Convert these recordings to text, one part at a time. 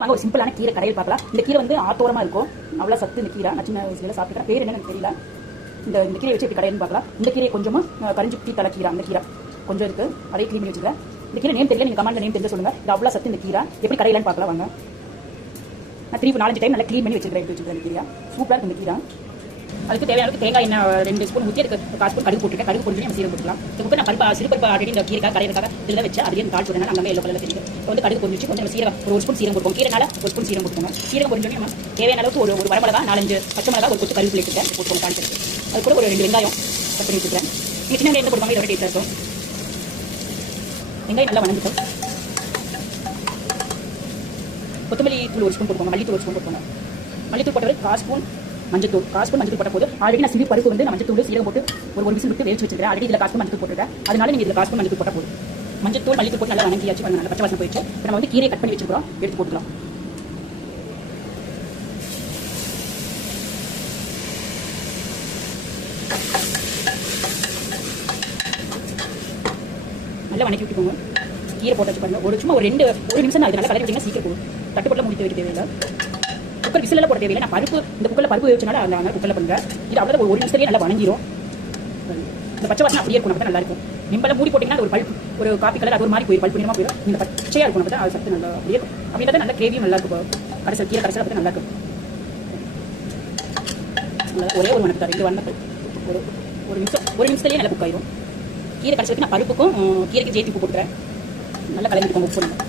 வாங்க ஒரு சிம்பிளான கீரை கடையில் பார்க்கலாம். இந்த கீரை வந்து ஆத்தோரமாக இருக்கும், அவ்வளோ சத்து. இந்த கீரை நான் சின்ன வயசுல சாப்பிட்டுக்கிறேன், பேர் என்னன்னு எனக்கு தெரியல. இந்த கீரையை வச்சு எப்படி கடையில்னு பார்க்கலாம். இந்த கீரையை கொஞ்சமாக கரிஞ்சுட்டி தலை கீரை, அந்த கீரை கொஞ்சம் இருக்குது, அதே க்ளீன் பண்ணி வச்சுக்கிறேன். இந்த கீரை நேம் தெரியல, நீங்கள் கமெண்ட்ல நேம் தெரிஞ்ச சொல்லுங்கள். இது அவ்வளோ சத்து இந்த கீரை, எப்படி கடையிலன்னு பார்க்கலாம் வாங்க. நான் 4-5 டைம் நல்லா க்ளீன் பண்ணி வச்சுக்கிறேன், எடுத்து வச்சுக்கிறேன். இந்த கீரை சூப்பராக இருக்குது. இந்த கீரை அதுக்கு தேவையான அளவுக்கு தேங்காய் எண்ணெய் 2 ஸ்பூன் ஊற்றி அதுக்கு 1 ஸ்பூன் கடுகு போட்டுருக்கேன். கடுகு போட்டு நம்ம சீரகம் போட்டுக்கலாம். இப்போ நான் பருப்பு சிறுபருப்பு ஆல்ரெடி இந்த கீரை கடையிறதுக்காக இதில் வச்சு அதே தாள் போடுறேன். அங்கே எல்லோ கலரில் தெரியும். இப்போ வந்து கடுகு பொரிச்சு கொஞ்சம் சீரகம் 1 ஸ்பூன் சீரகம் போட்டுவோம். கீரைனால 1 ஸ்பூன் சீரகம் போட்டுக்கோங்க. சீரகம் பொரிஞ்சோடனே நம்ம தேவையான அளவுக்கு ஒரு வரமிளகா 4-5 பச்சை மிளகா ஒரு கொத்து கருவேப்பிலை வச்சுருக்கேன் போட்டுக்கோங்க. காய்ச்சி அது கூட ஒரு 2 வெங்காயம் கட் பண்ணி வச்சுக்கிறேன். நீங்கள் சின்ன வெங்காயம் போடுவாங்க, இதோட டேஸ்ட்டாக இருக்கும். வெங்காயம் நல்லா வணங்கிட்டோம். கொத்தமல்லி தூள் 1 ஸ்பூன் போட்டுக்கோங்க. மல்லித்தூள் 1 ஸ்பூன் போட்டுக்கோங்க. மல்லித்தூள் போட்டவர் 1 ஸ்பூன் மஞ்சத்தூள். 1 ஸ்பூன் மஞ்சத்தூள் போட்ட போது ஆல்ரெடி நான் சிறு பருப்பு வந்து மஞ்சத்தூள் சீரகம் போட்டு ஒரு விசில் விட்டு வேச்சு வச்சிருக்கேன். ஆல்ரெடி இதில் 1 ஸ்பூன் மஞ்சத்தூள் போட்டுருக்கேன். அதனால நீங்கள் இதில் 1 ஸ்பூன் மஞ்சத்தூள் போட்டால் போதும். மஞ்சத்தூள் மல்லித்தூள் போட்டு நல்லா வணங்கியாச்சு, நல்லா பச்சை வாசனை போயிடுச்சு. இப்போ நம்ம வந்து கீரையை கட் பண்ணி வச்சுக்கிறோம், எடுத்து போட்டுக்கலாம். நல்லா வணக்கி விட்டுக்கோங்க. கீரை போட்டு வச்சு பாருங்க. சும்மா ஒரு 1 நிமிஷம் தான். இது நல்லா கலரி விட்டிங்கன்னா சீக்கிரம் போகும். தட்டுப்பட்டில் முடித்து வைக்க தேவையில்லை. குக்கர் விசிலெல்லாம் போட தேவையில்லை. நான் பருப்பு இந்த குக்கரில் பருப்பு வச்சனால அந்த குக்கரில் பண்ணுறேன். இது அவ்வளோ ஒரு நிமிஷத்துலேயே நல்லா வணங்கிடும். இந்த பச்சை வாசனை அப்படியே இருக்கும், அப்போ நல்லா இருக்கும். நிம்பல மூடி போட்டிங்கன்னா ஒரு பல்ப்பு ஒரு காப்பி கலர் அது ஒரு மாதிரி போயிடும், பல்ப்பு நிறமாக போயிடும். இந்த பச்சையாக இருக்கும், அப்போ தான் அது சத்து நல்லா அப்படியே இருக்கும். அப்படின்றத நல்ல கிரேவியும் நல்லா இருக்கும். கடைசியில் கீரை கடைசியில் அப்போ நல்லா இருக்கும். ஒரே ஒரு வணக்கம் 2 வணக்கம் ஒரு நிமிஷத்துலேயே நல்லா குக் ஆயிடும். கீரை கடைசிக்கு நான் பருப்புக்கும் கீரைக்கு ஜேத்தி உப்பு போட்டுக்கிறேன். நல்லா கலந்துக்கோங்க. உப்பு பண்ணுங்க.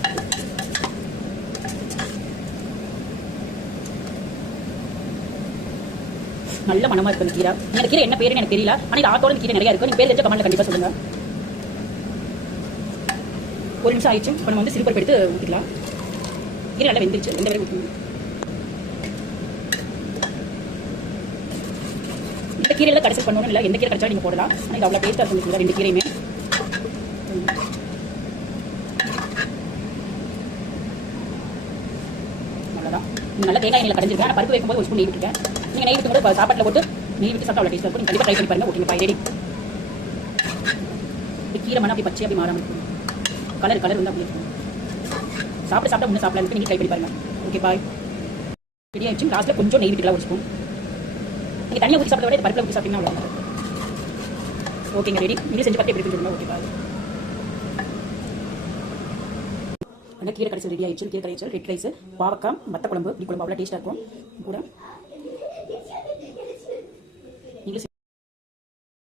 நல்ல மனமா இருக்கு அந்த கீரை. இந்த கீரை என்ன பேருன்னு எனக்கு தெரியல, ஆனால் இது ஆத்தோட கீரை நிறைய இருக்கு. நீங்க பேர் தெரிஞ்ச கமெண்ட்ல கண்டிப்பா சொல்லுங்க. 1 நிமிஷம் ஆயிடுச்சு. இப்போ நம்ம வந்து சிறுபருப்பு எடுத்து ஊற்றிக்கலாம். கீரை நல்லா வெந்துருச்சு. எந்த வரை ஊற்றணும். இந்த கீரையில கடைசி பண்ணணும் இல்லை, எந்த கீரை கிடைச்சாலும் நீங்க போடலாம். ஆனால் இது அவ்வளோ டேஸ்ட்டாக இருக்கும். 2 கீரையுமே அவ்வளோதான். நல்லா தேங்காய் எண்ணெயில் கடைஞ்சிருக்கேன். நான் பருப்பு வைக்கும்போது 1 ஸ்பூன் நெய் விட்டுருக்கேன். நீங்கள் நெய் விட்டு கூட சாப்பாட்டில் போட்டு நெய் விட்டு சாப்பிட்டா அவ்வளோ டேஸ்ட்டாக இருக்கும். நீங்கள் கண்டிப்பாக ட்ரை பண்ணி பாருங்க. Okay bye, ready. இப்படி கீரை மண்ணா அப்படி பச்சை அப்படி மாறாமல் இருக்கும். கலர் வந்து அப்படி இருக்கும். சாப்பிட முன்னே சாப்பிடலாம். நீங்கள் ட்ரை பண்ணி பாருங்க. ஓகே பாய், ரெடி ஆயிடுச்சு. லாஸ்ட்டில் கொஞ்சம் நெய் விட்டுக்கலாம் 1 ஸ்பூன். நீங்கள் தனியாக ஊற்றி சாப்பிட விட பருப்பில் ஊற்றி சாப்பிட்டீங்கன்னா அவ்வளோ. ஓகேங்க, ரெடி. நீங்கள் செஞ்சு பார்த்து எப்படி சொல்லுங்கள். Okay bye. கீரை கடைசி ரெடி ஆயிடுச்சு. கீரை கடைசி ரெட் ரைஸ், பாவக்காய், வத்த குழம்பு, இப்படி குழம்பு அவ்வளோ டேஸ்ட்டாக இருக்கும். கூட